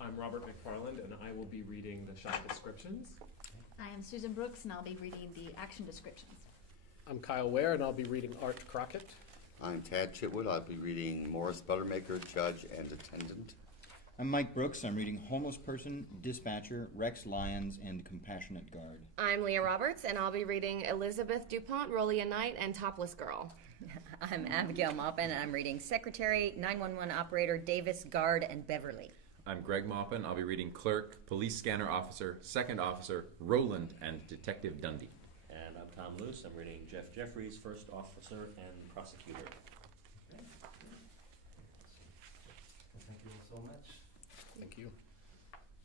I'm Robert McFarland, and I will be reading the shot descriptions. I am Susan Brooks, and I'll be reading the action descriptions. I'm Kyle Ware, and I'll be reading Art Crockett. I'm Tad Chitwood. I'll be reading Morris Buttermaker, Judge and Attendant. I'm Mike Brooks. I'm reading Homeless Person, Dispatcher, Rex Lyons, and Compassionate Guard. I'm Leah Roberts, and I'll be reading Elizabeth DuPont, Rolia Knight, and Topless Girl. I'm Abigail Maupin, and I'm reading Secretary, 911 Operator, Davis, Guard, and Beverly. I'm Greg Maupin. I'll be reading Clerk, Police Scanner Officer, Second Officer, Roland, and Detective Dundee. And I'm Tom Luce. I'm reading Jeff Jeffries, First Officer and Prosecutor. Okay. Well, thank you all so much. Thank you.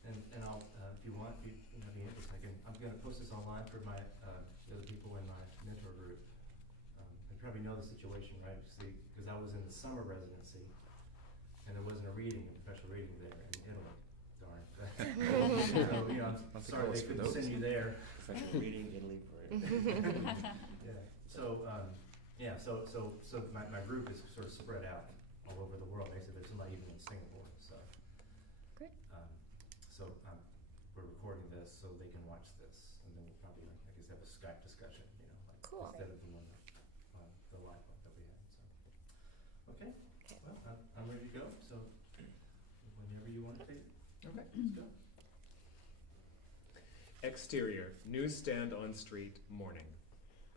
And I'll, if you want, if you have any interest, I'm going to post this online for my the other people in my mentor group. You probably know the situation, right? Because I was in the summer residency, and there wasn't a reading, a professional reading there in Italy. Darn. So, I'm sorry they couldn't send you there. Professional reading, Italy. Yeah. So my group is sort of spread out all over the world. Basically, there's somebody even in Singapore. So. Great. We're recording this so they can watch this, and then we'll probably, have a Skype discussion, Cool. instead of the one the live one that we had. So, okay. Well, I'm ready to go. So, whenever you want to take it. Okay. Let's go. Exterior, newsstand on street, morning.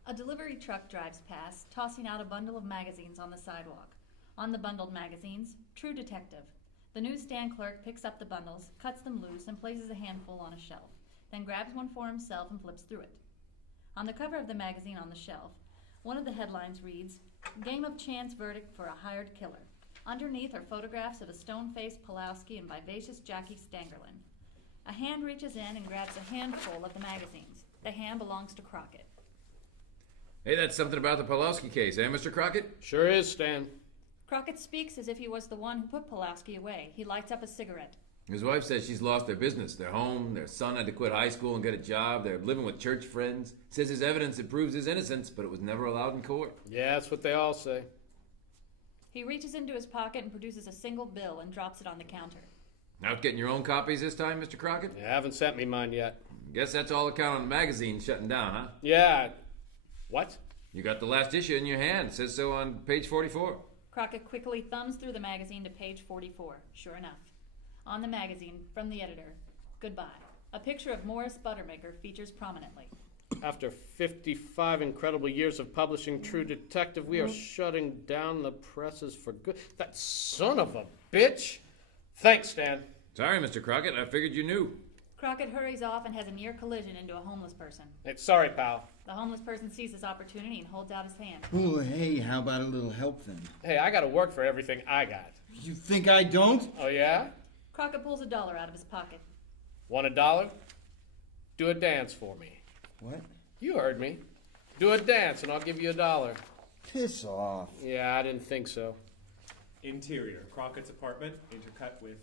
A delivery truck drives past, tossing out a bundle of magazines on the sidewalk. On the bundled magazines, True Detective. The newsstand clerk picks up the bundles, cuts them loose, and places a handful on a shelf, then grabs one for himself and flips through it. On the cover of the magazine on the shelf, one of the headlines reads, Game of Chance Verdict for a Hired Killer. Underneath are photographs of a stone-faced Pulowski and vivacious Jackie Stangerlin. A hand reaches in and grabs a handful of the magazines. The hand belongs to Crockett. Hey, that's something about the Pulowski case, eh, Mr. Crockett? Sure is, Stan. Crockett speaks as if he was the one who put Pulowski away. He lights up a cigarette. His wife says she's lost their business, their home, their son had to quit high school and get a job, they're living with church friends. Says there's evidence that proves his innocence, but it was never allowed in court. Yeah, that's what they all say. He reaches into his pocket and produces a single bill and drops it on the counter. Out getting your own copies this time, Mr. Crockett? You haven't sent me mine yet. Guess that's all account on the magazine shutting down, huh? Yeah. What? You got the last issue in your hand. It says so on page 44. Crockett quickly thumbs through the magazine to page 44. Sure enough. On the magazine, from the editor, goodbye. A picture of Morris Buttermaker features prominently. After 55 incredible years of publishing True Detective, we are shutting down the presses for good. That son of a bitch! Thanks, Stan. Sorry, Mr. Crockett. I figured you knew. Crockett hurries off and has a near collision into a homeless person. Hey, sorry, pal. The homeless person sees his opportunity and holds out his hand. Oh, hey, how about a little help then? Hey, I gotta work for everything I got. You think I don't? Oh, yeah? Crockett pulls $1 out of his pocket. Want $1? Do a dance for me. What? You heard me. Do a dance and I'll give you $1. Piss off. Yeah, I didn't think so. Interior, Crockett's apartment, intercut with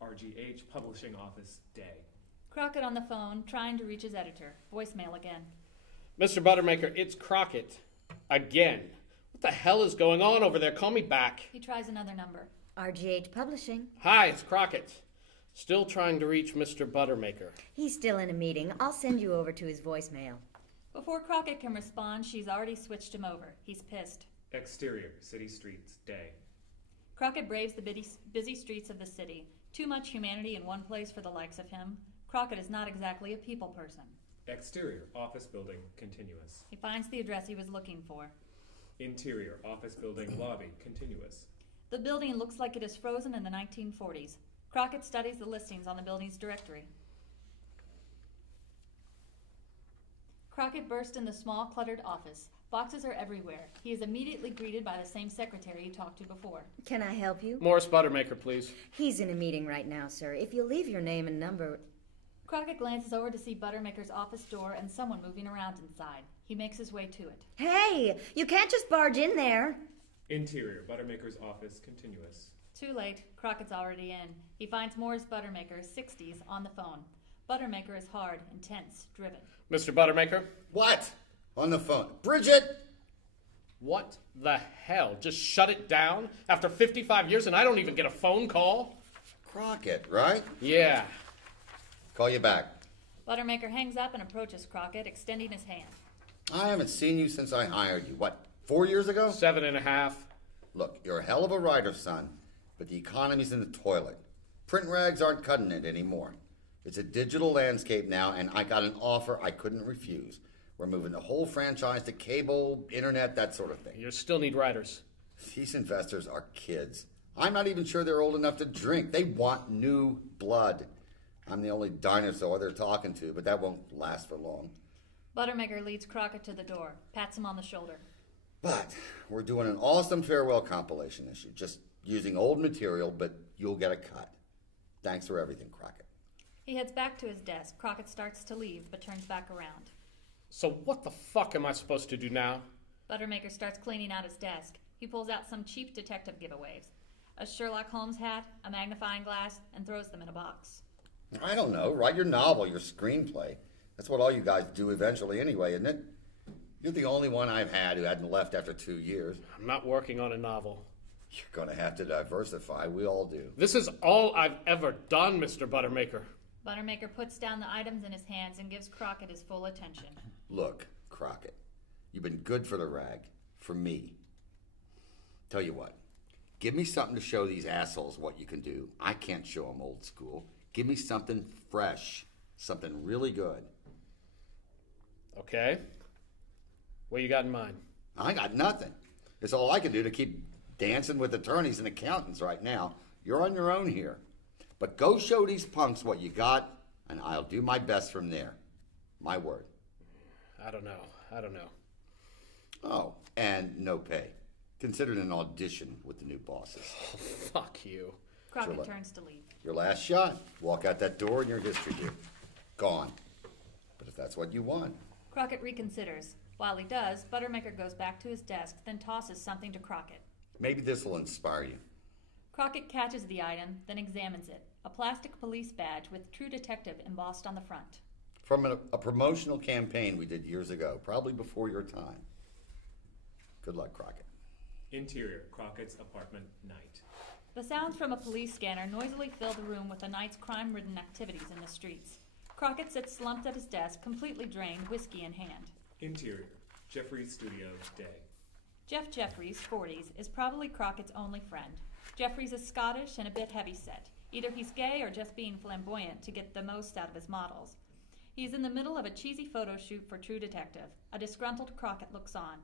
RGH Publishing Office, day. Crockett on the phone, trying to reach his editor. Voicemail again. Mr. Buttermaker, it's Crockett. Again. What the hell is going on over there? Call me back. He tries another number. RGH Publishing. Hi, it's Crockett. Still trying to reach Mr. Buttermaker. He's still in a meeting. I'll send you over to his voicemail. Before Crockett can respond, she's already switched him over. He's pissed. Exterior, city streets, day. Crockett braves the busy streets of the city. Too much humanity in one place for the likes of him. Crockett is not exactly a people person. Exterior, office building, continuous. He finds the address he was looking for. Interior, office building, lobby, continuous. The building looks like it is frozen in the 1940s. Crockett studies the listings on the building's directory. Crockett bursts in the small, cluttered office. Boxes are everywhere. He is immediately greeted by the same secretary he talked to before. Can I help you? Morris Buttermaker, please. He's in a meeting right now, sir. If you'll leave your name and number... Crockett glances over to see Buttermaker's office door and someone moving around inside. He makes his way to it. Hey! You can't just barge in there! Interior, Buttermaker's office, continuous. Too late. Crockett's already in. He finds Morris Buttermaker, 60s, on the phone. Buttermaker is hard, intense, driven. Mr. Buttermaker? What? On the phone. Bridget! What the hell? Just shut it down? After 55 years and I don't even get a phone call? Crockett, right? Yeah. Call you back. Buttermaker hangs up and approaches Crockett, extending his hand. I haven't seen you since I hired you. What, 4 years ago? 7.5. Look, you're a hell of a writer, son, but the economy's in the toilet. Print rags aren't cutting it anymore. It's a digital landscape now, and I got an offer I couldn't refuse. We're moving the whole franchise to cable, internet, that sort of thing. You still need writers. These investors are kids. I'm not even sure they're old enough to drink. They want new blood. I'm the only dinosaur they're talking to, but that won't last for long. Buttermaker leads Crockett to the door, pats him on the shoulder. But we're doing an awesome farewell compilation issue. Just using old material, but you'll get a cut. Thanks for everything, Crockett. He heads back to his desk. Crockett starts to leave, but turns back around. So what the fuck am I supposed to do now? Buttermaker starts cleaning out his desk. He pulls out some cheap detective giveaways. A Sherlock Holmes hat, a magnifying glass, and throws them in a box. I don't know. Write your novel, your screenplay. That's what all you guys do eventually anyway, isn't it? You're the only one I've had who hadn't left after 2 years. I'm not working on a novel. You're going to have to diversify. We all do. This is all I've ever done, Mr. Buttermaker. Buttermaker puts down the items in his hands and gives Crockett his full attention. Look, Crockett, you've been good for the rag. For me. Tell you what. Give me something to show these assholes what you can do. I can't show them old school. Give me something fresh. Something really good. Okay. What you got in mind? I got nothing. It's all I can do to keep dancing with attorneys and accountants right now. You're on your own here. But go show these punks what you got, and I'll do my best from there. My word. I don't know. Oh, and no pay. Considered an audition with the new bosses. Oh, fuck you. Crockett turns to leave. Your last shot. Walk out that door and your history book. Gone. But if that's what you want. Crockett reconsiders. While he does, Buttermaker goes back to his desk, then tosses something to Crockett. Maybe this will inspire you. Crockett catches the item, then examines it. A plastic police badge with True Detective embossed on the front. From a promotional campaign we did years ago, probably before your time. Good luck, Crockett. Interior, Crockett's apartment, night. The sounds from a police scanner noisily fill the room with the night's crime-ridden activities in the streets. Crockett sits slumped at his desk, completely drained, whiskey in hand. Interior, Jeffrey's studio, day. Jeff Jeffries, 40s, is probably Crockett's only friend. Jeffries is Scottish and a bit heavy-set. Either he's gay or just being flamboyant to get the most out of his models. He's in the middle of a cheesy photo shoot for True Detective. A disgruntled Crockett looks on.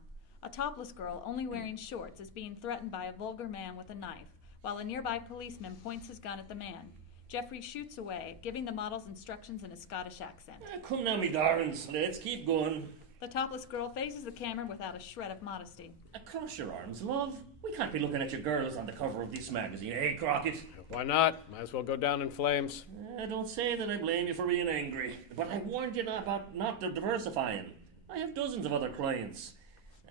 A topless girl, only wearing shorts, is being threatened by a vulgar man with a knife, while a nearby policeman points his gun at the man. Jeffrey shoots away, giving the models instructions in a Scottish accent. Come now, me darlings, let's keep going. The topless girl faces the camera without a shred of modesty. Cross your arms, love. We can't be looking at your girls on the cover of this magazine, eh, Crockett? Why not? Might as well go down in flames. Don't say that I blame you for being angry, but I warned you about not diversifying. I have dozens of other clients.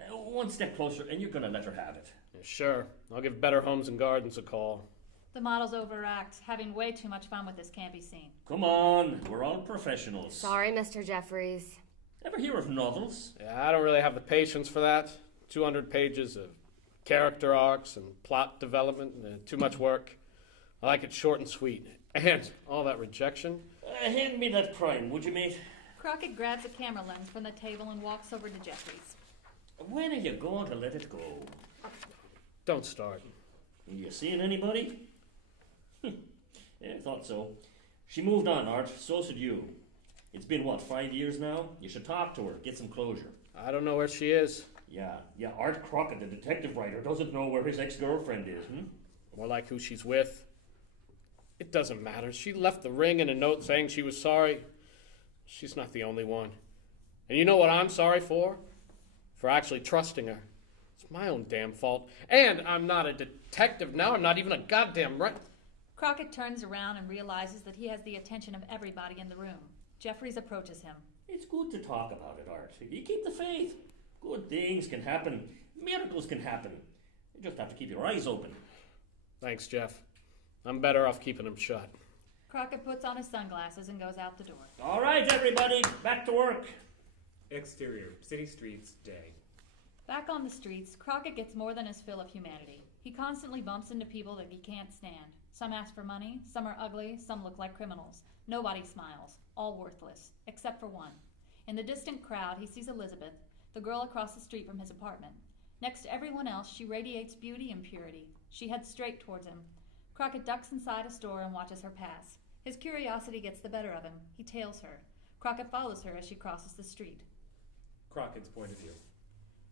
One step closer and you're going to let her have it. Yeah, sure. I'll give Better Homes and Gardens a call. The models overact, having way too much fun with this campy scene. Come on, we're all professionals. Sorry, Mr. Jeffries. Ever hear of novels? Yeah, I don't really have the patience for that. 200 pages of character arcs and plot development, too much work. I like it short and sweet. And all that rejection. Hand me that prime, would you, mate? Crockett grabs a camera lens from the table and walks over to Jeffries. When are you going to let it go? Don't start. You seeing anybody? Yeah, I thought so. She moved on, Art. So should you. It's been, 5 years now? You should talk to her, get some closure. I don't know where she is. Yeah, Art Crockett, the detective writer, doesn't know where his ex-girlfriend is, More like who she's with. It doesn't matter. She left the ring and a note saying she was sorry. She's not the only one. And you know what I'm sorry for? For actually trusting her. It's my own damn fault. And I'm not a detective now. I'm not even a goddamn right. Crockett turns around and realizes that he has the attention of everybody in the room. Jeffries approaches him. It's good to talk about it, Art. You keep the faith. Good things can happen. Miracles can happen. You just have to keep your eyes open. Thanks, Jeff. I'm better off keeping them shut. Crockett puts on his sunglasses and goes out the door. All right, everybody, back to work. Exterior, city streets, day. Back on the streets, Crockett gets more than his fill of humanity. He constantly bumps into people that he can't stand. Some ask for money, some are ugly, some look like criminals. Nobody smiles, all worthless, except for one. In the distant crowd, he sees Elizabeth, the girl across the street from his apartment. Next to everyone else, she radiates beauty and purity. She heads straight towards him. Crockett ducks inside a store and watches her pass. His curiosity gets the better of him. He tails her. Crockett follows her as she crosses the street. Crockett's point of view.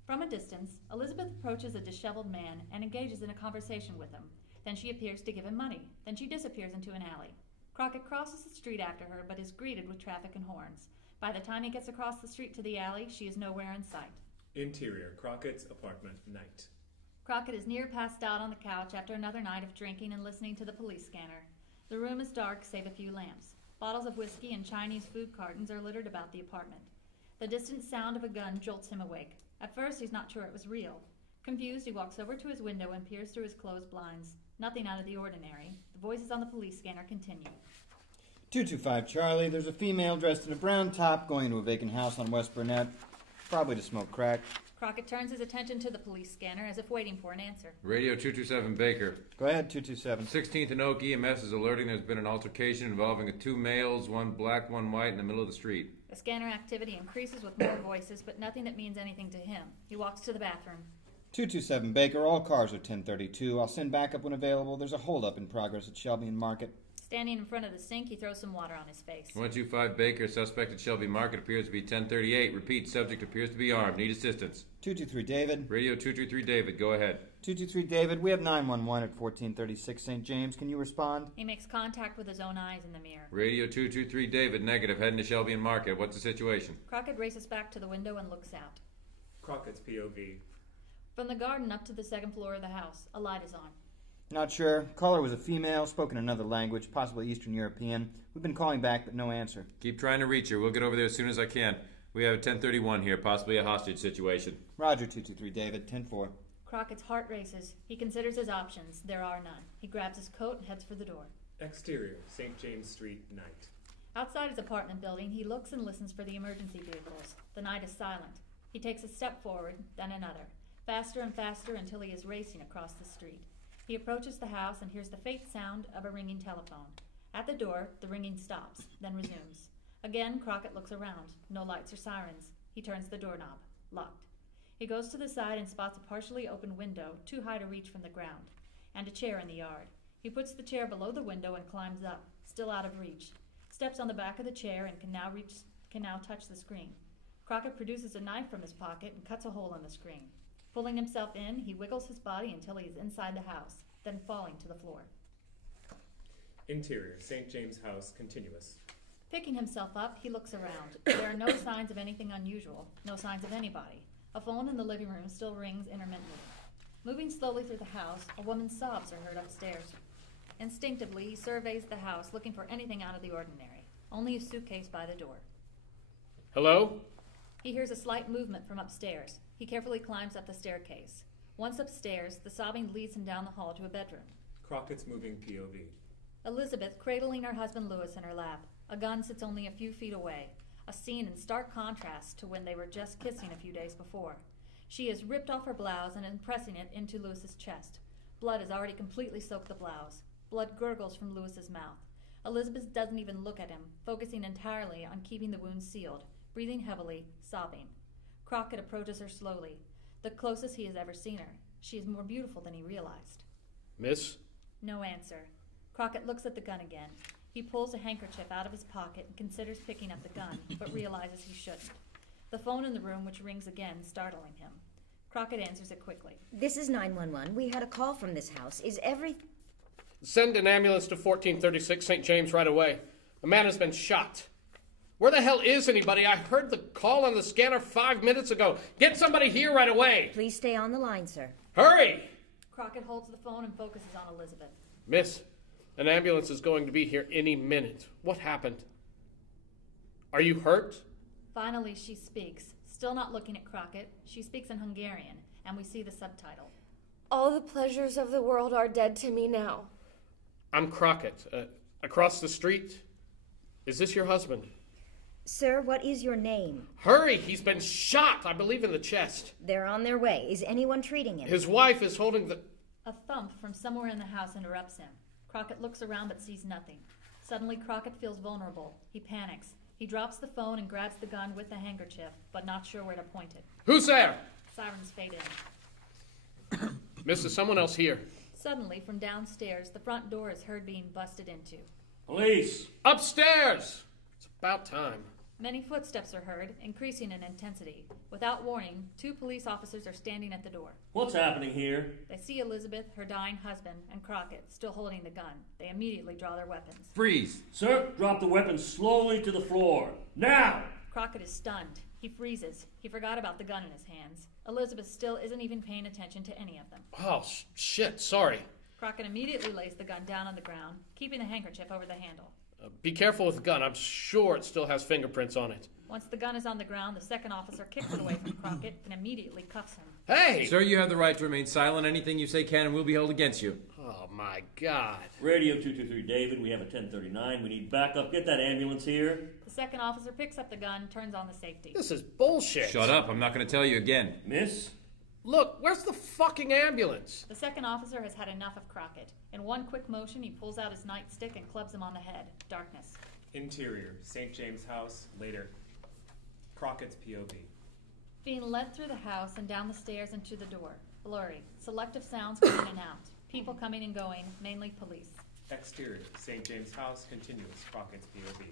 From a distance, Elizabeth approaches a disheveled man and engages in a conversation with him. Then she appears to give him money. Then she disappears into an alley. Crockett crosses the street after her, but is greeted with traffic and horns. By the time he gets across the street to the alley, she is nowhere in sight. Interior, Crockett's apartment, night. Crockett is near passed out on the couch after another night of drinking and listening to the police scanner. The room is dark, save a few lamps. Bottles of whiskey and Chinese food cartons are littered about the apartment. The distant sound of a gun jolts him awake. At first, he's not sure it was real. Confused, he walks over to his window and peers through his closed blinds. Nothing out of the ordinary. The voices on the police scanner continue. 225 Charlie, there's a female dressed in a brown top going into a vacant house on West Burnett, probably to smoke crack. Crockett turns his attention to the police scanner as if waiting for an answer. Radio 227 Baker. Go ahead, 227. 16th and Oak EMS is alerting there's been an altercation involving two males, one black, one white, in the middle of the street. The scanner activity increases with more voices, but nothing that means anything to him. He walks to the bathroom. 227 Baker, all cars are 1032. I'll send backup when available. There's a holdup in progress at Shelby and Market. Standing in front of the sink, he throws some water on his face. 125 Baker, suspect at Shelby Market appears to be 1038. Repeat, subject appears to be armed. Need assistance. 223 David. Radio 223 David, go ahead. 223 David, we have 911 at 1436 St. James. Can you respond? He makes contact with his own eyes in the mirror. Radio 223 David, negative. Heading to Shelby and Market. What's the situation? Crockett races back to the window and looks out. Crockett's POV. From the garden up to the second floor of the house, a light is on. Not sure. Caller was a female, spoke in another language, possibly Eastern European. We've been calling back, but no answer. Keep trying to reach her. We'll get over there as soon as I can. We have a 1031 here, possibly a hostage situation. Roger, 223 David, 10-4. Crockett's heart races. He considers his options. There are none. He grabs his coat and heads for the door. Exterior, St. James Street, night. Outside his apartment building, he looks and listens for the emergency vehicles. The night is silent. He takes a step forward, then another. Faster and faster until he is racing across the street. He approaches the house and hears the faint sound of a ringing telephone. At the door, the ringing stops, then resumes. Again, Crockett looks around. No lights or sirens. He turns the doorknob. Locked. He goes to the side and spots a partially open window, too high to reach from the ground, and a chair in the yard. He puts the chair below the window and climbs up, still out of reach. Steps on the back of the chair and can now touch the screen. Crockett produces a knife from his pocket and cuts a hole in the screen. Pulling himself in, he wiggles his body until he is inside the house, then falling to the floor. Interior, St. James House, continuous. Picking himself up, he looks around. There are no signs of anything unusual, no signs of anybody. A phone in the living room still rings intermittently. Moving slowly through the house, a woman's sobs are heard upstairs. Instinctively, he surveys the house, looking for anything out of the ordinary. Only a suitcase by the door. Hello? He hears a slight movement from upstairs. He carefully climbs up the staircase. Once upstairs, the sobbing leads him down the hall to a bedroom. Crockett's moving POV. Elizabeth cradling her husband Lewis in her lap. A gun sits only a few feet away, a scene in stark contrast to when they were just kissing a few days before. She has ripped off her blouse and is pressing it into Lewis's chest. Blood has already completely soaked the blouse. Blood gurgles from Lewis's mouth. Elizabeth doesn't even look at him, focusing entirely on keeping the wound sealed, breathing heavily, sobbing. Crockett approaches her slowly, the closest he has ever seen her. She is more beautiful than he realized. Miss? No answer. Crockett looks at the gun again. He pulls a handkerchief out of his pocket and considers picking up the gun, but realizes he shouldn't. The phone in the room, which rings again, startling him. Crockett answers it quickly. This is 911. We had a call from this house. Is Send an ambulance to 1436 St. James right away. A man has been shot. Where the hell is anybody? I heard the call on the scanner 5 minutes ago. Get somebody here right away. Please stay on the line, sir. Hurry! Crockett holds the phone and focuses on Elizabeth. Miss, an ambulance is going to be here any minute. What happened? Are you hurt? Finally, she speaks. Still not looking at Crockett, she speaks in Hungarian, and we see the subtitle. All the pleasures of the world are dead to me now. I'm Crockett. Across the street. Is this your husband? Sir, what is your name? Hurry! He's been shot, I believe, in the chest. They're on their way. Is anyone treating him? His wife is holding the... A thump from somewhere in the house interrupts him. Crockett looks around but sees nothing. Suddenly, Crockett feels vulnerable. He panics. He drops the phone and grabs the gun with the handkerchief, but not sure where to point it. Who's there? Sirens fade in. Miss, is someone else here? Suddenly, from downstairs, the front door is heard being busted into. Police! Upstairs! It's about time. Many footsteps are heard, increasing in intensity. Without warning, 2 police officers are standing at the door. What's happening here? They see Elizabeth, her dying husband, and Crockett still holding the gun. They immediately draw their weapons. Freeze! Sir, drop the weapon slowly to the floor. Now! Crockett is stunned. He freezes. He forgot about the gun in his hands. Elizabeth still isn't even paying attention to any of them. Oh, shit, sorry. Crockett immediately lays the gun down on the ground, keeping the handkerchief over the handle. Be careful with the gun. I'm sure it still has fingerprints on it. Once the gun is on the ground, the second officer kicks it away from Crockett and immediately cuffs him. Hey! Sir, you have the right to remain silent. Anything you say can and will be held against you. Oh, my God. Radio 223, David, we have a 1039. We need backup. Get that ambulance here. The second officer picks up the gun, turns on the safety. This is bullshit. Shut up. I'm not going to tell you again. Miss? Look, where's the fucking ambulance? The second officer has had enough of Crockett. In one quick motion, he pulls out his nightstick and clubs him on the head. Darkness. Interior, St. James House, later. Crockett's POV. Being led through the house and down the stairs and to the door. Blurry. Selective sounds coming in and out. People coming and going, mainly police. Exterior, St. James House, continuous. Crockett's POV.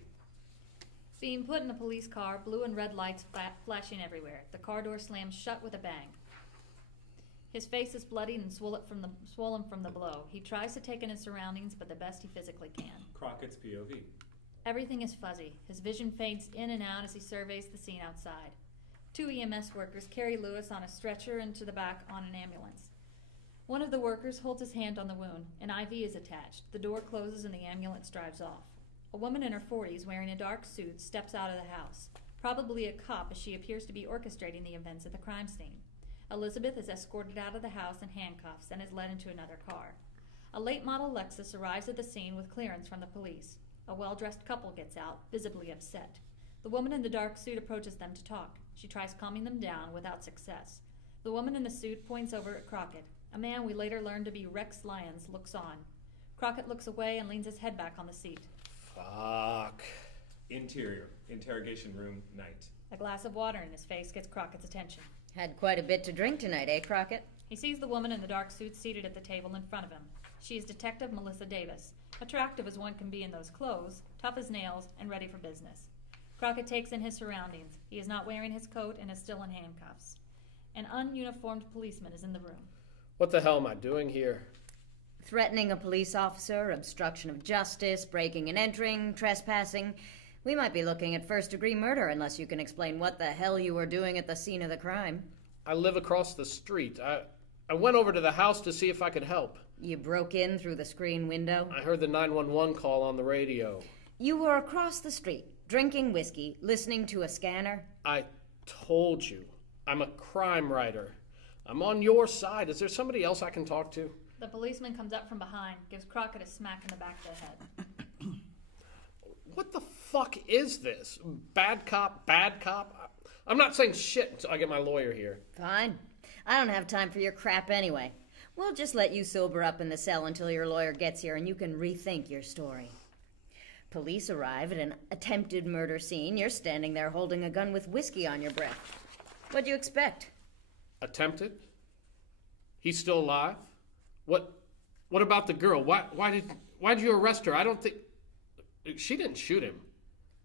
Being put in a police car, blue and red lights flashing everywhere. The car door slams shut with a bang. His face is bloody and swollen from the blow. He tries to take in his surroundings, but the best he physically can. Crockett's POV. Everything is fuzzy. His vision fades in and out as he surveys the scene outside. 2 EMS workers carry Lewis on a stretcher into the back on an ambulance. One of the workers holds his hand on the wound. An IV is attached. The door closes and the ambulance drives off. A woman in her 40s wearing a dark suit steps out of the house, probably a cop, as she appears to be orchestrating the events at the crime scene. Elizabeth is escorted out of the house in handcuffs and is led into another car. A late model Lexus arrives at the scene with clearance from the police. A well-dressed couple gets out, visibly upset. The woman in the dark suit approaches them to talk. She tries calming them down without success. The woman in the suit points over at Crockett. A man we later learn to be Rex Lyons looks on. Crockett looks away and leans his head back on the seat. Fuck. Interior, interrogation room, night. A glass of water in his face gets Crockett's attention. Had quite a bit to drink tonight, eh, Crockett? He sees the woman in the dark suit seated at the table in front of him. She is Detective Melissa Davis, attractive as one can be in those clothes, tough as nails, and ready for business. Crockett takes in his surroundings. He is not wearing his coat and is still in handcuffs. An ununiformed policeman is in the room. What the hell am I doing here? Threatening a police officer, obstruction of justice, breaking and entering, trespassing. We might be looking at first-degree murder unless you can explain what the hell you were doing at the scene of the crime. I live across the street. I went over to the house to see if I could help. You broke in through the screen window? I heard the 911 call on the radio. You were across the street, drinking whiskey, listening to a scanner? I told you. I'm a crime writer. I'm on your side. Is there somebody else I can talk to? The policeman comes up from behind, gives Crockett a smack in the back of the head. What the fuck is this? Bad cop, bad cop? I'm not saying shit until I get my lawyer here. Fine. I don't have time for your crap anyway. We'll just let you sober up in the cell until your lawyer gets here and you can rethink your story. Police arrive at an attempted murder scene. You're standing there holding a gun with whiskey on your breath. What'd you expect? Attempted? He's still alive? What about the girl? Why did you arrest her? I don't think... She didn't shoot him.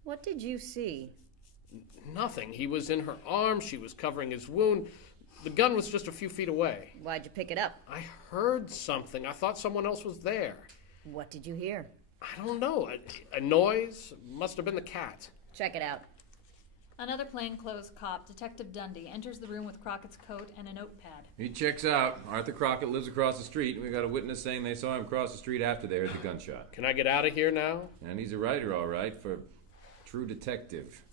What did you see? Nothing. He was in her arms. She was covering his wound. The gun was just a few feet away. Why'd you pick it up? I heard something. I thought someone else was there. What did you hear? I don't know. A noise? Must have been the cat. Check it out. Another plainclothes cop, Detective Dundee, enters the room with Crockett's coat and a notepad. He checks out. Arthur Crockett lives across the street, and we got a witness saying they saw him cross the street after they heard the gunshot. Can I get out of here now? And he's a writer, all right, for True Detective.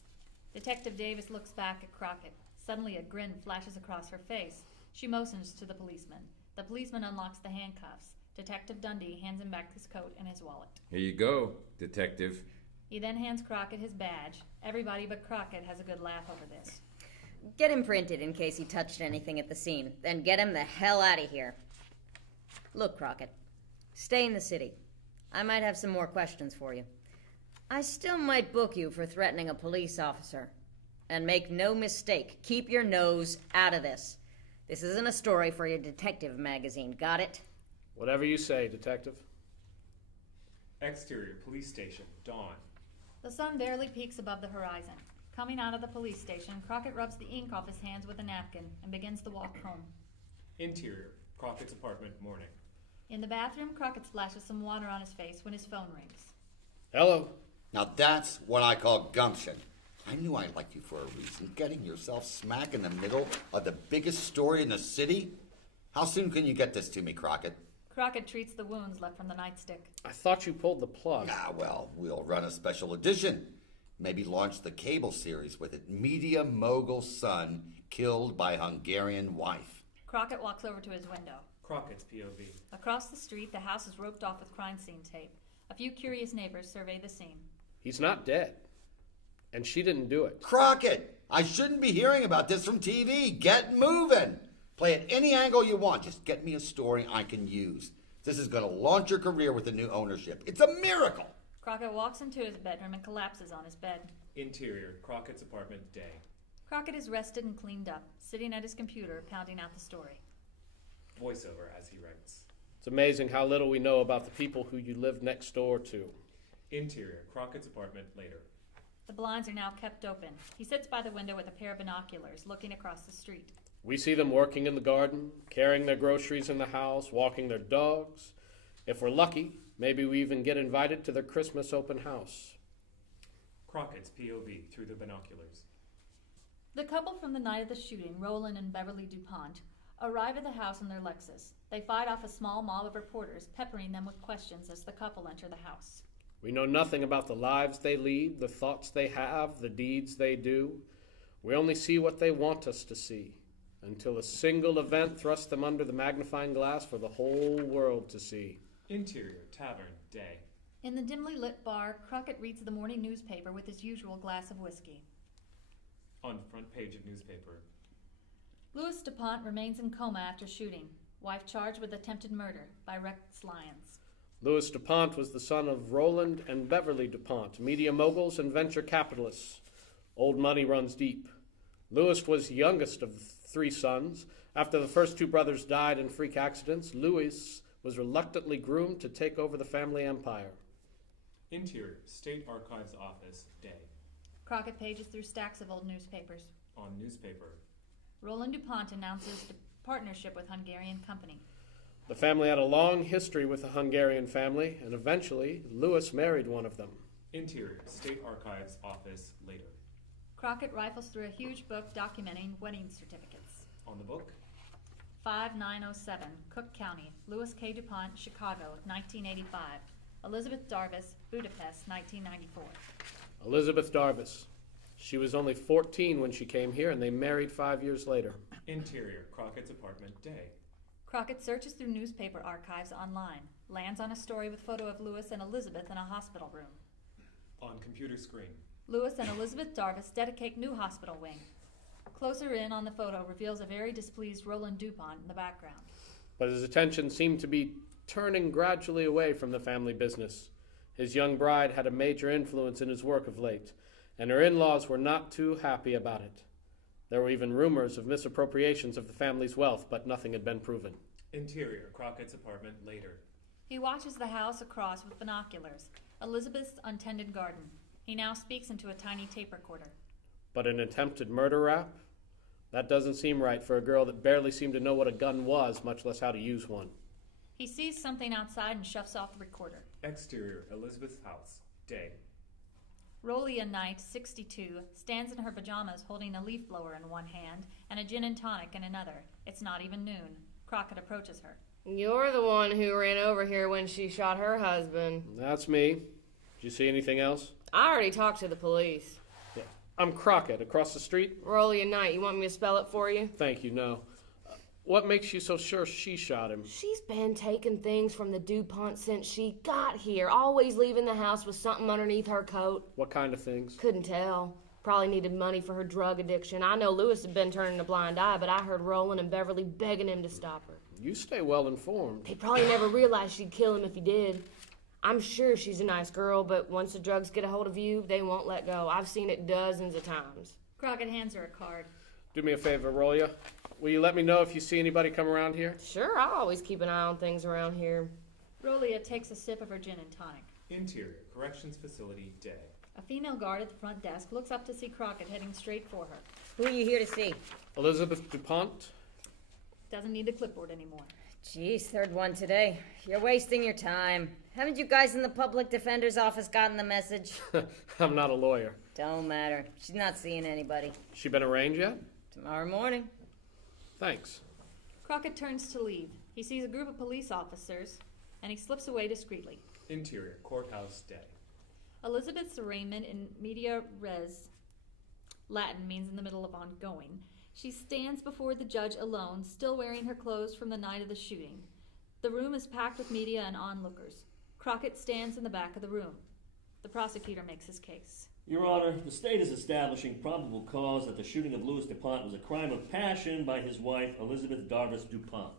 Detective Davis looks back at Crockett. Suddenly a grin flashes across her face. She motions to the policeman. The policeman unlocks the handcuffs. Detective Dundee hands him back his coat and his wallet. Here you go, Detective. He then hands Crockett his badge. Everybody but Crockett has a good laugh over this. Get him printed in case he touched anything at the scene. Then get him the hell out of here. Look, Crockett, stay in the city. I might have some more questions for you. I still might book you for threatening a police officer. And make no mistake, keep your nose out of this. This isn't a story for your detective magazine, got it? Whatever you say, Detective. Exterior police station, dawn. The sun barely peaks above the horizon. Coming out of the police station, Crockett rubs the ink off his hands with a napkin and begins the walk home. Interior, Crockett's apartment, morning. In the bathroom, Crockett splashes some water on his face when his phone rings. Hello. Now that's what I call gumption. I knew I liked you for a reason. Getting yourself smack in the middle of the biggest story in the city? How soon can you get this to me, Crockett? Crockett treats the wounds left from the nightstick. I thought you pulled the plug. Ah, well, we'll run a special edition. Maybe launch the cable series with it. Media mogul son killed by Hungarian wife. Crockett walks over to his window. Crockett's POV. Across the street, the house is roped off with crime scene tape. A few curious neighbors survey the scene. He's not dead. And she didn't do it. Crockett! I shouldn't be hearing about this from TV. Get moving! Play it any angle you want. Just get me a story I can use. This is going to launch your career with the new ownership. It's a miracle! Crockett walks into his bedroom and collapses on his bed. Interior, Crockett's apartment, day. Crockett is rested and cleaned up, sitting at his computer, pounding out the story. Voiceover as he writes. It's amazing how little we know about the people who you live next door to. Interior, Crockett's apartment, later. The blinds are now kept open. He sits by the window with a pair of binoculars, looking across the street. We see them working in the garden, carrying their groceries in the house, walking their dogs. If we're lucky, maybe we even get invited to their Christmas open house. Crockett's POV through the binoculars. The couple from the night of the shooting, Roland and Beverly DuPont, arrive at the house in their Lexus. They fight off a small mob of reporters, peppering them with questions as the couple enter the house. We know nothing about the lives they lead, the thoughts they have, the deeds they do. We only see what they want us to see, until a single event thrusts them under the magnifying glass for the whole world to see. Interior, tavern, day. In the dimly lit bar, Crockett reads the morning newspaper with his usual glass of whiskey. On front page of newspaper. Louis DuPont remains in coma after shooting. Wife charged with attempted murder by Rex Lyons. Louis DuPont was the son of Roland and Beverly DuPont, media moguls and venture capitalists. Old money runs deep. Louis was youngest of 3 sons. After the first 2 brothers died in freak accidents, Louis was reluctantly groomed to take over the family empire. Interior, State Archives office, day. Crockett pages through stacks of old newspapers. On newspaper. Roland DuPont announces a partnership with Hungarian company. The family had a long history with the Hungarian family, and eventually Louis married one of them. Interior, State Archives office, later. Crockett rifles through a huge book documenting wedding certificates. On the book. 5907, Cook County, Louis K. DuPont, Chicago, 1985. Elizabeth Darvis, Budapest, 1994. Elizabeth Darvis. She was only 14 when she came here, and they married 5 years later. Interior, Crockett's apartment, day. Crockett searches through newspaper archives online, lands on a story with photo of Louis and Elizabeth in a hospital room. On computer screen. Louis and Elizabeth Darvis dedicate new hospital wing. Closer in on the photo reveals a very displeased Roland DuPont in the background. But his attention seemed to be turning gradually away from the family business. His young bride had a major influence in his work of late, and her in-laws were not too happy about it. There were even rumors of misappropriations of the family's wealth, but nothing had been proven. Interior, Crockett's apartment, later. He watches the house across with binoculars, Elizabeth's untended garden. He now speaks into a tiny tape recorder. But an attempted murder rap? That doesn't seem right for a girl that barely seemed to know what a gun was, much less how to use one. He sees something outside and shuts off the recorder. Exterior, Elizabeth's house, day. Rolia Knight, 62, stands in her pajamas holding a leaf blower in one hand and a gin and tonic in another. It's not even noon. Crockett approaches her. You're the one who ran over here when she shot her husband. That's me. Did you see anything else? I already talked to the police. Yeah. I'm Crockett, across the street. Rolia Knight, you want me to spell it for you? Thank you, no. What makes you so sure she shot him? She's been taking things from the DuPont since she got here, always leaving the house with something underneath her coat. What kind of things? Couldn't tell. Probably needed money for her drug addiction. I know Louis had been turning a blind eye, but I heard Roland and Beverly begging him to stop her. You stay well informed. They probably never realized she'd kill him if he did. I'm sure she's a nice girl, but once the drugs get a hold of you, they won't let go. I've seen it dozens of times. Crockett hands her a card. Do me a favor, Rolia. Will you let me know if you see anybody come around here? Sure, I'll always keep an eye on things around here. Rolia takes a sip of her gin and tonic. Interior, Corrections Facility, day. A female guard at the front desk looks up to see Crockett heading straight for her. Who are you here to see? Elizabeth DuPont? Doesn't need the clipboard anymore. Geez, third one today. You're wasting your time. Haven't you guys in the public defender's office gotten the message? I'm not a lawyer. Don't matter. She's not seeing anybody. She been arraigned yet? Tomorrow morning. Thanks. Crockett turns to leave. He sees a group of police officers, and he slips away discreetly. Interior, Courthouse, day. Elizabeth's arraignment in media res, Latin means in the middle of ongoing. She stands before the judge alone, still wearing her clothes from the night of the shooting. The room is packed with media and onlookers. Crockett stands in the back of the room. The prosecutor makes his case. Your Honor, the state is establishing probable cause that the shooting of Louis DuPont was a crime of passion by his wife, Elizabeth Garvis DuPont.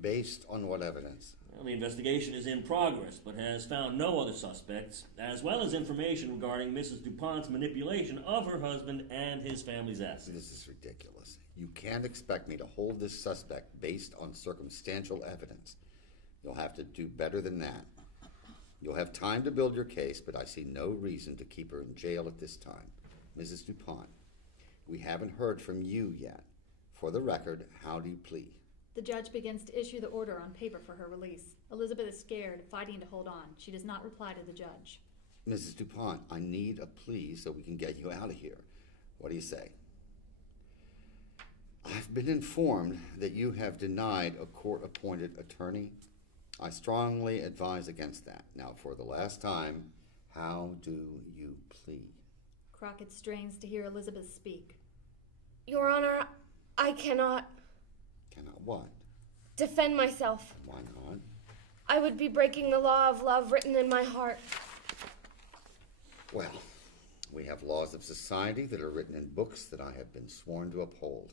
Based on what evidence? Well, the investigation is in progress, but has found no other suspects, as well as information regarding Mrs. DuPont's manipulation of her husband and his family's assets. This is ridiculous. You can't expect me to hold this suspect based on circumstantial evidence. You'll have to do better than that. You'll have time to build your case, but I see no reason to keep her in jail at this time. Mrs. DuPont, we haven't heard from you yet. For the record, how do you plead? The judge begins to issue the order on paper for her release. Elizabeth is scared, fighting to hold on. She does not reply to the judge. Mrs. DuPont, I need a plea so we can get you out of here. What do you say? I've been informed that you have denied a court-appointed attorney. I strongly advise against that. Now, for the last time, how do you plead? Crockett strains to hear Elizabeth speak. Your Honor, I cannot Cannot what? defend myself. Why not? I would be breaking the law of love written in my heart. Well, we have laws of society that are written in books that I have been sworn to uphold.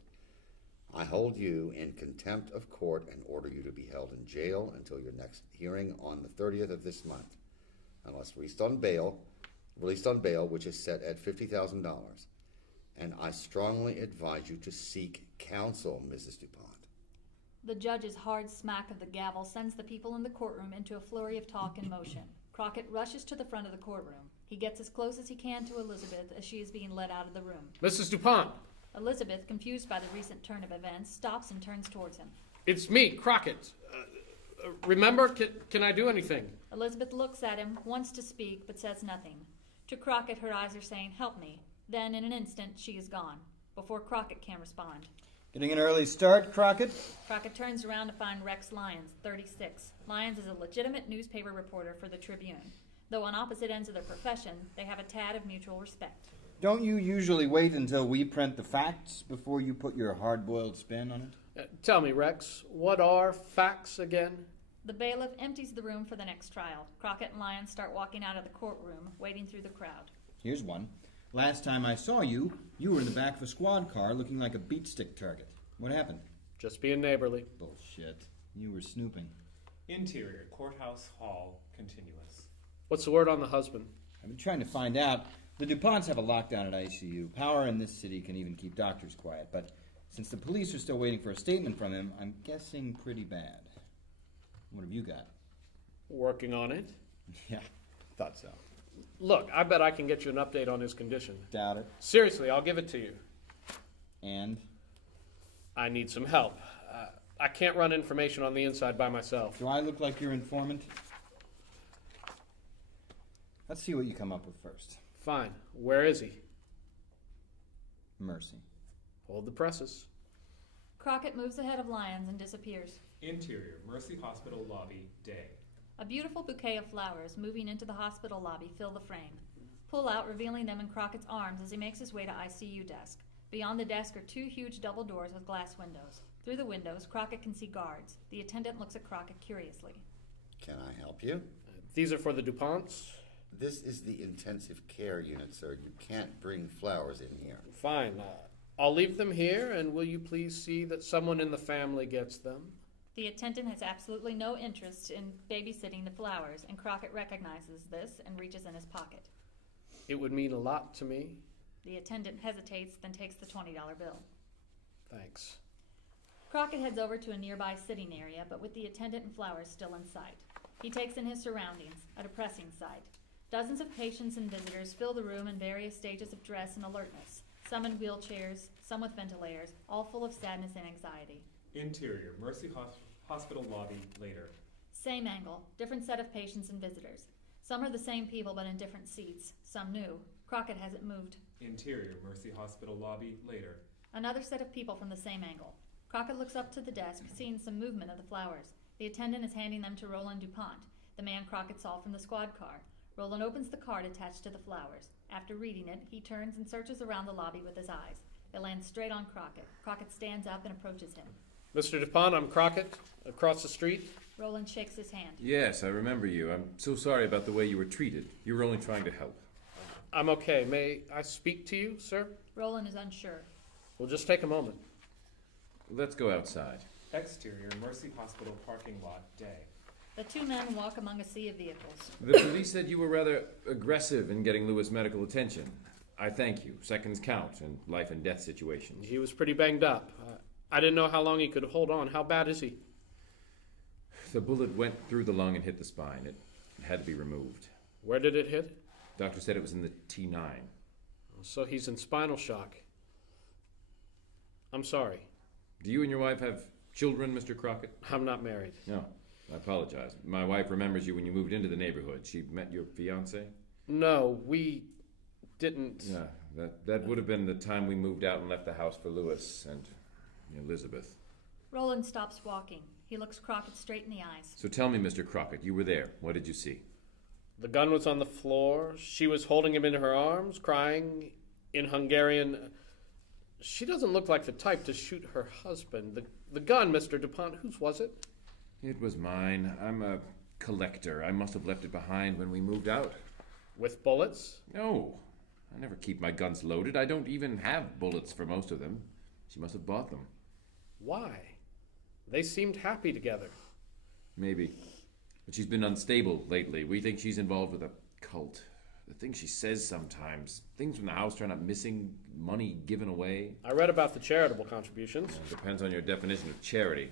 I hold you in contempt of court and order you to be held in jail until your next hearing on the 30th of this month, unless released on bail, which is set at $50,000. And I strongly advise you to seek counsel, Mrs. DuPont. The judge's hard smack of the gavel sends the people in the courtroom into a flurry of talk and motion. Crockett rushes to the front of the courtroom. He gets as close as he can to Elizabeth as she is being led out of the room. Mrs. DuPont! Elizabeth, confused by the recent turn of events, stops and turns towards him. It's me, Crockett. Remember, can I do anything? Elizabeth looks at him, wants to speak, but says nothing. To Crockett, her eyes are saying, "Help me." Then, in an instant, she is gone, before Crockett can respond. Getting an early start, Crockett? Crockett turns around to find Rex Lyons, 36. Lyons is a legitimate newspaper reporter for the Tribune. Though on opposite ends of their profession, they have a tad of mutual respect. Don't you usually wait until we print the facts before you put your hard-boiled spin on it? Tell me, Rex, what are facts again? The bailiff empties the room for the next trial. Crockett and Lyons start walking out of the courtroom, wading through the crowd. Here's one. Last time I saw you, you were in the back of a squad car looking like a beatstick target. What happened? Just being neighborly. Bullshit. You were snooping. Interior, Courthouse Hall, continuous. What's the word on the husband? I've been trying to find out. The DuPonts have a lockdown at ICU. Power in this city can even keep doctors quiet. But since the police are still waiting for a statement from him, I'm guessing pretty bad. What have you got? Working on it. Yeah, thought so. Look, I bet I can get you an update on his condition. Doubt it. Seriously, I'll give it to you. And? I need some help. I can't run information on the inside by myself. Do I look like your informant? Let's see what you come up with first. Fine. Where is he? Mercy. Hold the presses. Crockett moves ahead of Lyons and disappears. Interior, Mercy Hospital lobby, day. A beautiful bouquet of flowers moving into the hospital lobby fill the frame. Pull out, revealing them in Crockett's arms as he makes his way to ICU desk. Beyond the desk are two huge double doors with glass windows. Through the windows, Crockett can see guards. The attendant looks at Crockett curiously. Can I help you? These are for the DuPonts? This is the intensive care unit, sir. You can't bring flowers in here. Fine. I'll leave them here, and will you please see that someone in the family gets them? The attendant has absolutely no interest in babysitting the flowers, and Crockett recognizes this and reaches in his pocket. It would mean a lot to me. The attendant hesitates, then takes the $20 bill. Thanks. Crockett heads over to a nearby sitting area, but with the attendant and flowers still in sight. He takes in his surroundings, a depressing sight. Dozens of patients and visitors fill the room in various stages of dress and alertness. Some in wheelchairs, some with ventilators, all full of sadness and anxiety. Interior, Mercy Hospital lobby later. Same angle, different set of patients and visitors. Some are the same people but in different seats, some new. Crockett hasn't moved. Interior, Mercy Hospital lobby later. Another set of people from the same angle. Crockett looks up to the desk, seeing some movement of the flowers. The attendant is handing them to Roland DuPont, the man Crockett saw from the squad car. Roland opens the card attached to the flowers. After reading it, he turns and searches around the lobby with his eyes. They land straight on Crockett. Crockett stands up and approaches him. Mr. DuPont, I'm Crockett, across the street. Roland shakes his hand. Yes, I remember you. I'm so sorry about the way you were treated. You were only trying to help. I'm okay. May I speak to you, sir? Roland is unsure. We'll just take a moment. Let's go outside. Exterior, Mercy Hospital parking lot day. The two men walk among a sea of vehicles. The police said you were rather aggressive in getting Lewis medical attention. I thank you. Seconds count in life and death situations. He was pretty banged up. I didn't know how long he could hold on. How bad is he? The bullet went through the lung and hit the spine. It had to be removed. Where did it hit? Doctor said it was in the T9. So he's in spinal shock. I'm sorry. Do you and your wife have children, Mr. Crockett? I'm not married. No. I apologize. My wife remembers you when you moved into the neighborhood. She met your fiancé? No, we didn't. Yeah, that would have been the time we moved out and left the house for Lewis and Elizabeth. Roland stops walking. He looks Crockett straight in the eyes. So tell me, Mr. Crockett, you were there. What did you see? The gun was on the floor. She was holding him in her arms, crying in Hungarian. She doesn't look like the type to shoot her husband. The gun, Mr. DuPont, whose was it? It was mine. I'm a collector. I must have left it behind when we moved out. With bullets? No. I never keep my guns loaded. I don't even have bullets for most of them. She must have bought them. Why? They seemed happy together. Maybe. But she's been unstable lately. We think she's involved with a cult. The things she says sometimes. Things from the house turn up missing, money given away. I read about the charitable contributions. It depends on your definition of charity.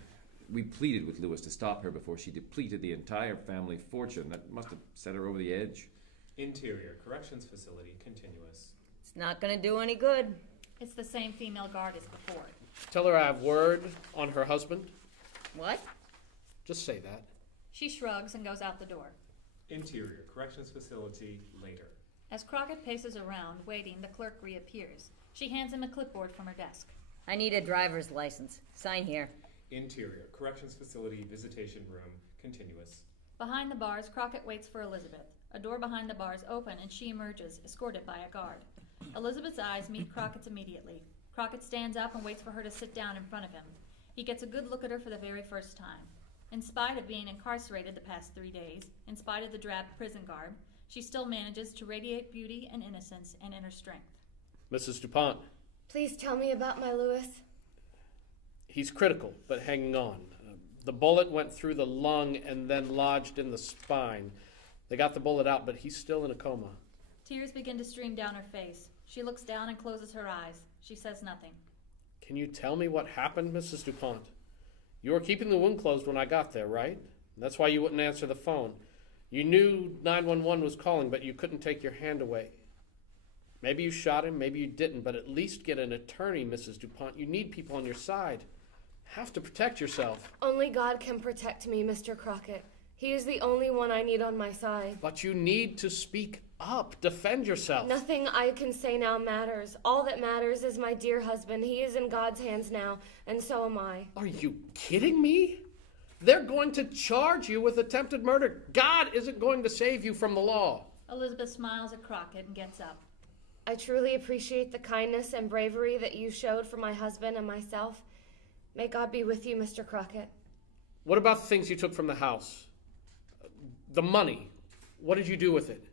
We pleaded with Lewis to stop her before she depleted the entire family fortune. That must have set her over the edge. Interior, corrections facility, continuous. It's not going to do any good. It's the same female guard as before. Tell her I have word on her husband. What? Just say that. She shrugs and goes out the door. Interior, corrections facility later. As Crockett paces around, waiting, the clerk reappears. She hands him a clipboard from her desk. I need a driver's license. Sign here. Interior, corrections facility, visitation room, continuous. Behind the bars, Crockett waits for Elizabeth. A door behind the bars open and she emerges, escorted by a guard. Elizabeth's eyes meet Crockett's immediately. Crockett stands up and waits for her to sit down in front of him. He gets a good look at her for the very first time. In spite of being incarcerated the past 3 days, in spite of the drab prison garb, she still manages to radiate beauty and innocence and inner strength. Mrs. DuPont. Please tell me about my Lewis. He's critical, but hanging on. The bullet went through the lung and then lodged in the spine. They got the bullet out, but he's still in a coma. Tears begin to stream down her face. She looks down and closes her eyes. She says nothing. Can you tell me what happened, Mrs. DuPont? You were keeping the wound closed when I got there, right? That's why you wouldn't answer the phone. You knew 911 was calling, but you couldn't take your hand away. Maybe you shot him, maybe you didn't, but at least get an attorney, Mrs. DuPont. You need people on your side. Have to protect yourself. Only God can protect me, Mr. Crockett. He is the only one I need on my side. But you need to speak up. Defend yourself. Nothing I can say now matters. All that matters is my dear husband. He is in God's hands now, and so am I. Are you kidding me? They're going to charge you with attempted murder. God isn't going to save you from the law. Elizabeth smiles at Crockett and gets up. I truly appreciate the kindness and bravery that you showed for my husband and myself. May God be with you, Mr. Crockett. What about the things you took from the house? The money. What did you do with it?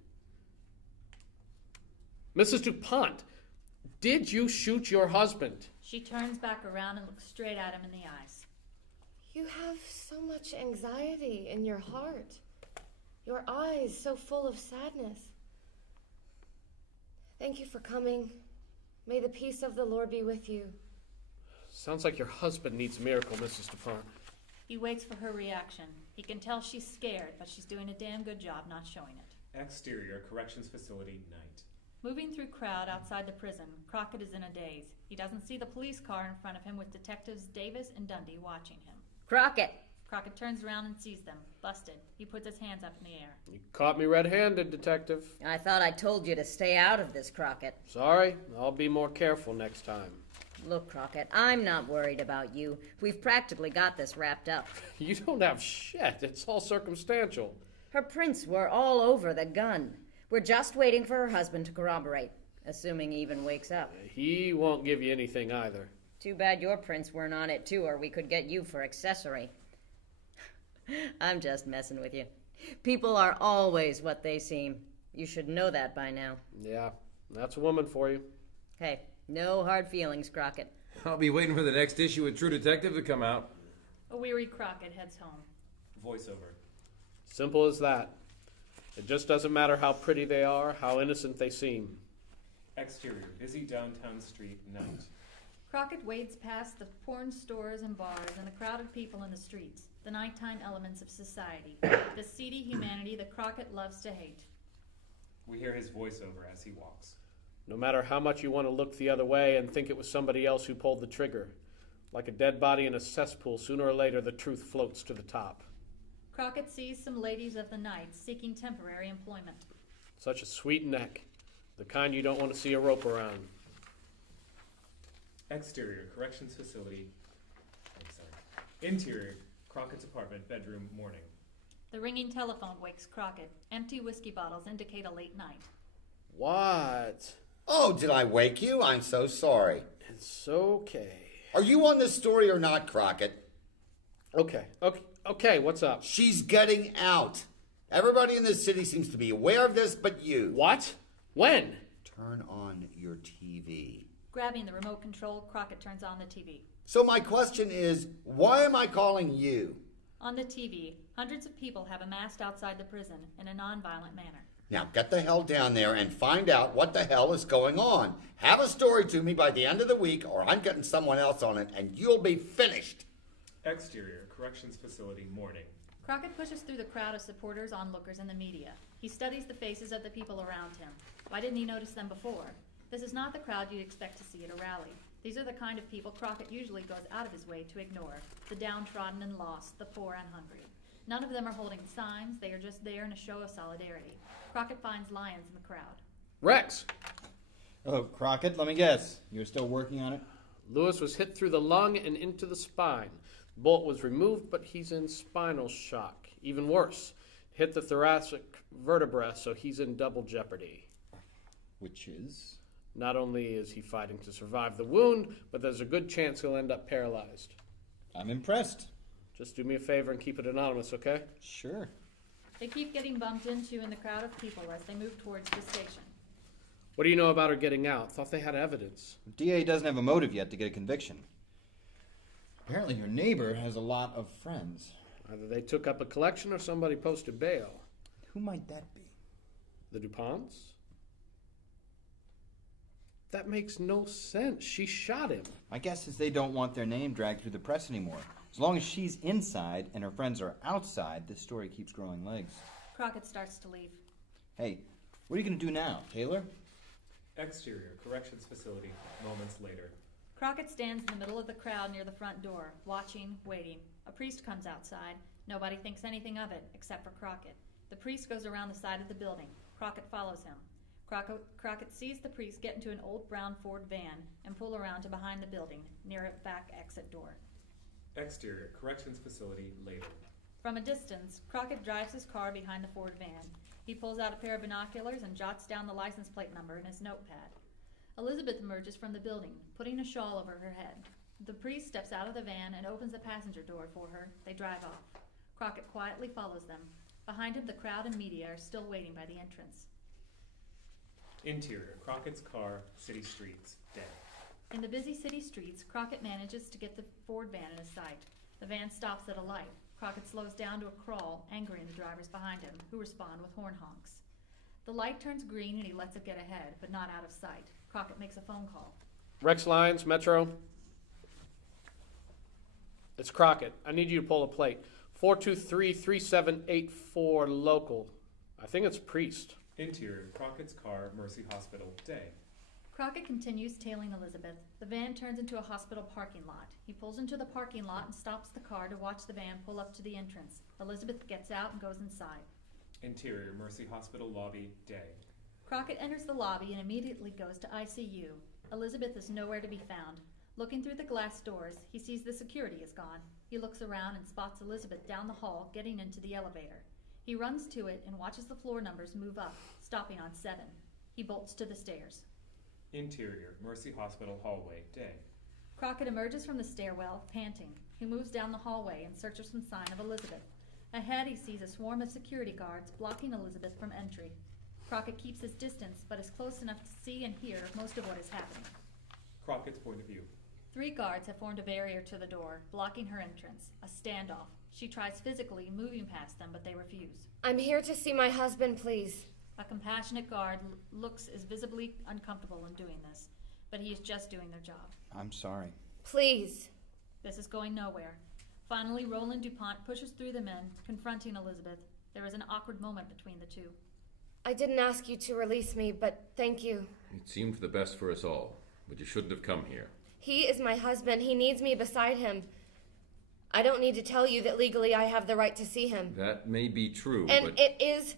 Mrs. DuPont, did you shoot your husband? She turns back around and looks straight at him in the eyes. You have so much anxiety in your heart. Your eyes so full of sadness. Thank you for coming. May the peace of the Lord be with you. Sounds like your husband needs a miracle, Mrs. DuPont. He waits for her reaction. He can tell she's scared, but she's doing a damn good job not showing it. Exterior Corrections Facility, night. Moving through crowd outside the prison, Crockett is in a daze. He doesn't see the police car in front of him with detectives Davis and Dundee watching him. Crockett! Crockett turns around and sees them, busted. He puts his hands up in the air. You caught me red-handed, Detective. I thought I told you to stay out of this, Crockett. Sorry, I'll be more careful next time. Look, Crockett, I'm not worried about you. We've practically got this wrapped up. You don't have shit. It's all circumstantial. Her prints were all over the gun. We're just waiting for her husband to corroborate, assuming he even wakes up. He won't give you anything either. Too bad your prints weren't on it, too, or we could get you for accessory. I'm just messing with you. People are always what they seem. You should know that by now. Yeah, that's a woman for you. Hey, no hard feelings, Crockett. I'll be waiting for the next issue of True Detective to come out. A weary Crockett heads home. Voiceover. Simple as that. It just doesn't matter how pretty they are, how innocent they seem. Exterior, busy downtown street, night. Crockett wades past the porn stores and bars and the crowded people in the streets, the nighttime elements of society, the seedy humanity that Crockett loves to hate. We hear his voiceover as he walks. No matter how much you want to look the other way and think it was somebody else who pulled the trigger, like a dead body in a cesspool, sooner or later the truth floats to the top. Crockett sees some ladies of the night seeking temporary employment. Such a sweet neck, the kind you don't want to see a rope around. Exterior, Corrections Facility. Interior, Crockett's apartment, bedroom, morning. The ringing telephone wakes Crockett. Empty whiskey bottles indicate a late night. What? Oh, did I wake you? I'm so sorry. It's okay. Are you on this story or not, Crockett? Okay, what's up? She's getting out. Everybody in this city seems to be aware of this, but you. What? When? Turn on your TV. Grabbing the remote control, Crockett turns on the TV. So my question is, why am I calling you? On the TV, hundreds of people have amassed outside the prison in a nonviolent manner. Now get the hell down there and find out what the hell is going on. Have a story to me by the end of the week, or I'm getting someone else on it, and you'll be finished. Exterior, Corrections Facility, morning. Crockett pushes through the crowd of supporters, onlookers, and the media. He studies the faces of the people around him. Why didn't he notice them before? This is not the crowd you'd expect to see at a rally. These are the kind of people Crockett usually goes out of his way to ignore. The downtrodden and lost, the poor and hungry. None of them are holding signs. They are just there in a show of solidarity. Crockett finds Lyons in the crowd. Rex! Oh, Crockett, let me guess. You're still working on it? Lewis was hit through the lung and into the spine. The bolt was removed, but he's in spinal shock. Even worse, hit the thoracic vertebra, so he's in double jeopardy. Which is? Not only is he fighting to survive the wound, but there's a good chance he'll end up paralyzed. I'm impressed. Just do me a favor and keep it anonymous, okay? Sure. They keep getting bumped into in the crowd of people as they move towards the station. What do you know about her getting out? Thought they had evidence. The DA doesn't have a motive yet to get a conviction. Apparently your neighbor has a lot of friends. Either they took up a collection or somebody posted bail. Who might that be? The DuPonts? That makes no sense. She shot him. My guess is they don't want their name dragged through the press anymore. As long as she's inside and her friends are outside, this story keeps growing legs. Crockett starts to leave. Hey, what are you going to do now, Taylor? Exterior, Corrections Facility, moments later. Crockett stands in the middle of the crowd near the front door, watching, waiting. A priest comes outside. Nobody thinks anything of it, except for Crockett. The priest goes around the side of the building. Crockett follows him. Crockett sees the priest get into an old brown Ford van and pull around to behind the building, near a back exit door. Exterior, Corrections Facility, later. From a distance, Crockett drives his car behind the Ford van. He pulls out a pair of binoculars and jots down the license plate number in his notepad. Elizabeth emerges from the building, putting a shawl over her head. The priest steps out of the van and opens the passenger door for her. They drive off. Crockett quietly follows them. Behind him, the crowd and media are still waiting by the entrance. Interior, Crockett's car, city streets, dead. In the busy city streets, Crockett manages to get the Ford van in his sight. The van stops at a light. Crockett slows down to a crawl, angering the drivers behind him, who respond with horn honks. The light turns green and he lets it get ahead, but not out of sight. Crockett makes a phone call. Rex Lyons, Metro. It's Crockett. I need you to pull a plate. 423-3784 local. I think it's Priest. Interior, Crockett's car, Mercy Hospital, day. Crockett continues tailing Elizabeth. The van turns into a hospital parking lot. He pulls into the parking lot and stops the car to watch the van pull up to the entrance. Elizabeth gets out and goes inside. Interior, Mercy Hospital lobby, day. Crockett enters the lobby and immediately goes to ICU. Elizabeth is nowhere to be found. Looking through the glass doors, he sees the security is gone. He looks around and spots Elizabeth down the hall getting into the elevator. He runs to it and watches the floor numbers move up, stopping on 7. He bolts to the stairs. Interior, Mercy Hospital hallway, day. Crockett emerges from the stairwell, panting. He moves down the hallway in search of some sign of Elizabeth. Ahead, he sees a swarm of security guards blocking Elizabeth from entry. Crockett keeps his distance, but is close enough to see and hear most of what is happening. Crockett's point of view. 3 guards have formed a barrier to the door, blocking her entrance. A standoff. She tries physically moving past them, but they refuse. I'm here to see my husband, please. A compassionate guard looks is visibly uncomfortable in doing this, but he is just doing their job. I'm sorry. Please. This is going nowhere. Finally, Roland DuPont pushes through the men, confronting Elizabeth. There is an awkward moment between the two. I didn't ask you to release me, but thank you. It seemed the best for us all, but you shouldn't have come here. He is my husband. He needs me beside him. I don't need to tell you that legally I have the right to see him. That may be true, And but... it is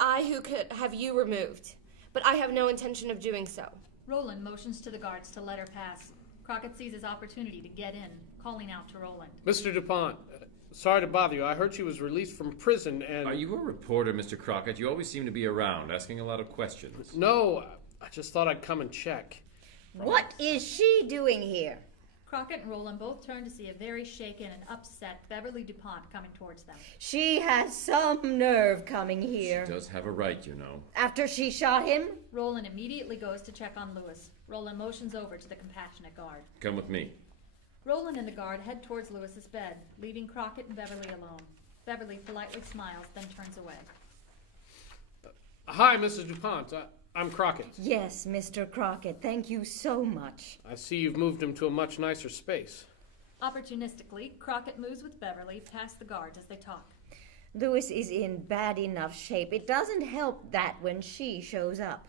I who could have you removed. But I have no intention of doing so. Roland motions to the guards to let her pass. Crockett sees his opportunity to get in, calling out to Roland. Mr. DuPont, sorry to bother you. I heard she was released from prison and... Are you a reporter, Mr. Crockett? You always seem to be around, asking a lot of questions. No, I just thought I'd come and check. What is she doing here? Crockett and Roland both turn to see a very shaken and upset Beverly DuPont coming towards them. She has some nerve coming here. She does have a right, you know. After she shot him? Roland immediately goes to check on Lewis. Roland motions over to the compassionate guard. Come with me. Roland and the guard head towards Lewis's bed, leaving Crockett and Beverly alone. Beverly politely smiles, then turns away. Hi, Mrs. DuPont. I'm Crockett. Yes, Mr. Crockett. Thank you so much. I see you've moved him to a much nicer space. Opportunistically, Crockett moves with Beverly past the guards as they talk. Lewis is in bad enough shape. It doesn't help that when she shows up.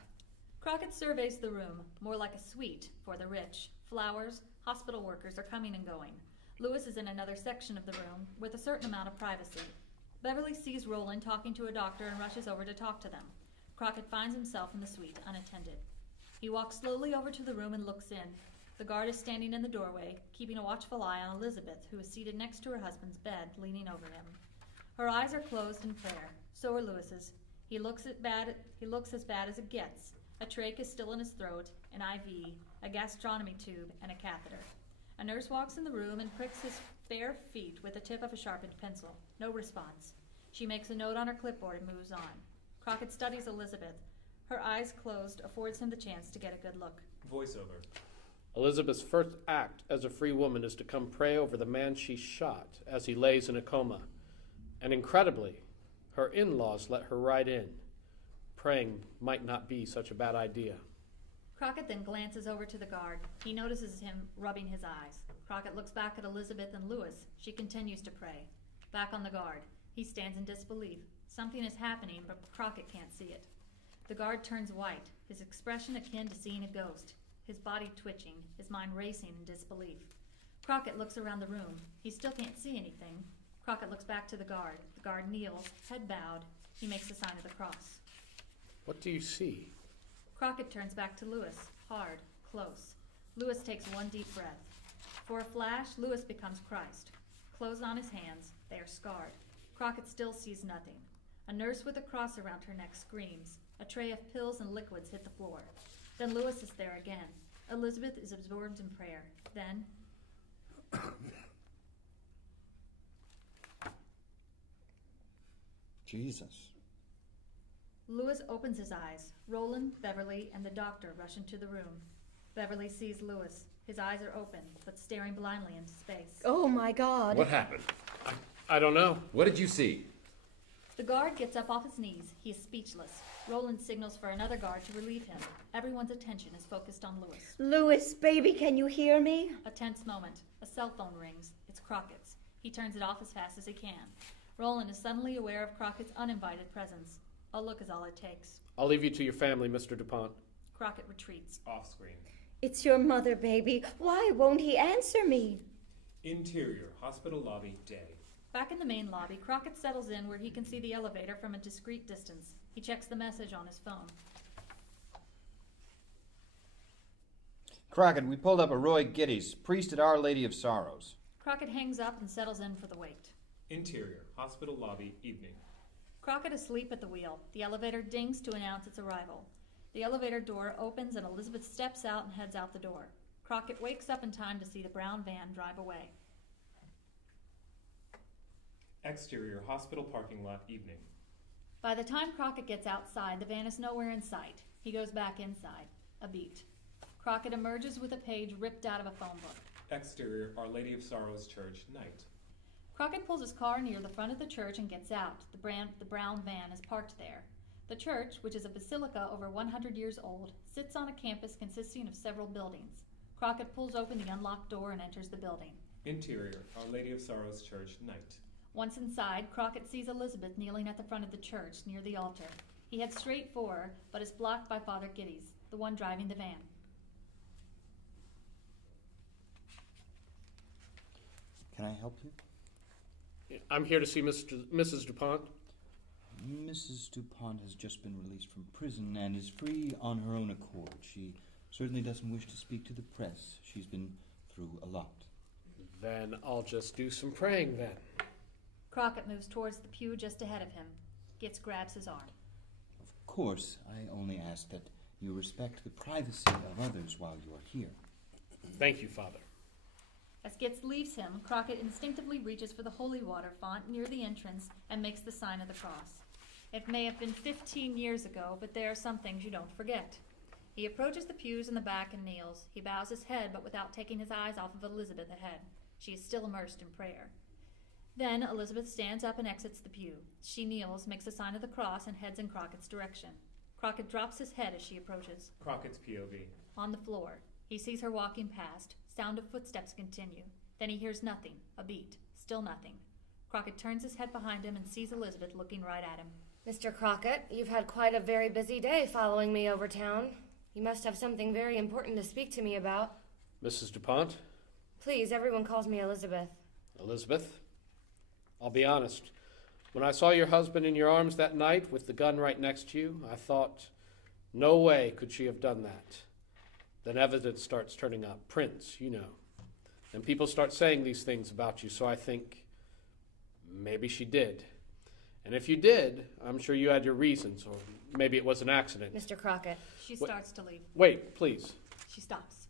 Crockett surveys the room, more like a suite for the rich. Flowers, hospital workers are coming and going. Lewis is in another section of the room with a certain amount of privacy. Beverly sees Roland talking to a doctor and rushes over to talk to them. Crockett finds himself in the suite, unattended. He walks slowly over to the room and looks in. The guard is standing in the doorway, keeping a watchful eye on Elizabeth, who is seated next to her husband's bed, leaning over him. Her eyes are closed in prayer. So are Lewis's. He looks as bad as it gets. A trach is still in his throat, an IV, a gastronomy tube, and a catheter. A nurse walks in the room and pricks his bare feet with the tip of a sharpened pencil. No response. She makes a note on her clipboard and moves on. Crockett studies Elizabeth. Her eyes closed affords him the chance to get a good look. Voiceover. Elizabeth's first act as a free woman is to come pray over the man she shot as he lays in a coma. And incredibly, her in-laws let her right in. Praying might not be such a bad idea. Crockett then glances over to the guard. He notices him rubbing his eyes. Crockett looks back at Elizabeth and Lewis. She continues to pray. Back on the guard. He stands in disbelief. Something is happening, but Crockett can't see it. The guard turns white, his expression akin to seeing a ghost, his body twitching, his mind racing in disbelief. Crockett looks around the room. He still can't see anything. Crockett looks back to the guard. The guard kneels, head bowed. He makes the sign of the cross. What do you see? Crockett turns back to Lewis, hard, close. Lewis takes one deep breath. For a flash, Lewis becomes Christ. Clothes on his hands, they are scarred. Crockett still sees nothing. A nurse with a cross around her neck screams. A tray of pills and liquids hit the floor. Then Lewis is there again. Elizabeth is absorbed in prayer. Then... Jesus. Lewis opens his eyes. Roland, Beverly, and the doctor rush into the room. Beverly sees Lewis. His eyes are open, but staring blindly into space. Oh my God. What happened? I don't know. What did you see? The guard gets up off his knees. He is speechless. Roland signals for another guard to relieve him. Everyone's attention is focused on Lewis. Lewis, baby, can you hear me? A tense moment. A cell phone rings. It's Crockett's. He turns it off as fast as he can. Roland is suddenly aware of Crockett's uninvited presence. A look is all it takes. I'll leave you to your family, Mr. DuPont. Crockett retreats. Off screen. It's your mother, baby. Why won't he answer me? Interior, hospital lobby, day. Back in the main lobby, Crockett settles in where he can see the elevator from a discreet distance. He checks the message on his phone. Crockett, we pulled up a Roy Giddies, priest at Our Lady of Sorrows. Crockett hangs up and settles in for the wait. Interior, hospital lobby, evening. Crockett asleep at the wheel. The elevator dings to announce its arrival. The elevator door opens and Elizabeth steps out and heads out the door. Crockett wakes up in time to see the brown van drive away. Exterior, hospital parking lot, evening. By the time Crockett gets outside, the van is nowhere in sight. He goes back inside. A beat. Crockett emerges with a page ripped out of a phone book. Exterior, Our Lady of Sorrows Church, night. Crockett pulls his car near the front of the church and gets out. The brown van is parked there. The church, which is a basilica over 100 years old, sits on a campus consisting of several buildings. Crockett pulls open the unlocked door and enters the building. Interior, Our Lady of Sorrows Church, night. Once inside, Crockett sees Elizabeth kneeling at the front of the church near the altar. He heads straight for her, but is blocked by Father Giddies, the one driving the van. Can I help you? I'm here to see Mrs. DuPont. Mrs. DuPont has just been released from prison and is free on her own accord. She certainly doesn't wish to speak to the press. She's been through a lot. Then I'll just do some praying then. Crockett moves towards the pew just ahead of him. Gitz grabs his arm. Of course, I only ask that you respect the privacy of others while you are here. Thank you, Father. As Gitz leaves him, Crockett instinctively reaches for the holy water font near the entrance and makes the sign of the cross. It may have been 15 years ago, but there are some things you don't forget. He approaches the pews in the back and kneels. He bows his head, but without taking his eyes off of Elizabeth ahead. She is still immersed in prayer. Then Elizabeth stands up and exits the pew. She kneels, makes a sign of the cross, and heads in Crockett's direction. Crockett drops his head as she approaches. Crockett's POV. On the floor. He sees her walking past. Sound of footsteps continue. Then he hears nothing. A beat. Still nothing. Crockett turns his head behind him and sees Elizabeth looking right at him. Mr. Crockett, you've had quite a very busy day following me over town. You must have something very important to speak to me about. Mrs. DuPont? Please, everyone calls me Elizabeth. Elizabeth? I'll be honest. When I saw your husband in your arms that night with the gun right next to you, I thought, no way could she have done that. Then evidence starts turning up. Prints, you know. And people start saying these things about you, so I think maybe she did. And if you did, I'm sure you had your reasons, or maybe it was an accident. Mr. Crockett. She starts to leave. Wait, please. She stops.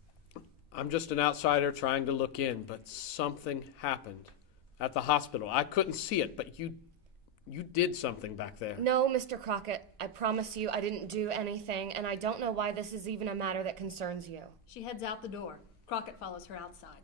I'm just an outsider trying to look in, but something happened at the hospital. I couldn't see it, but you did something back there. No, Mr. Crockett. I promise you I didn't do anything, and I don't know why this is even a matter that concerns you. She heads out the door. Crockett follows her outside.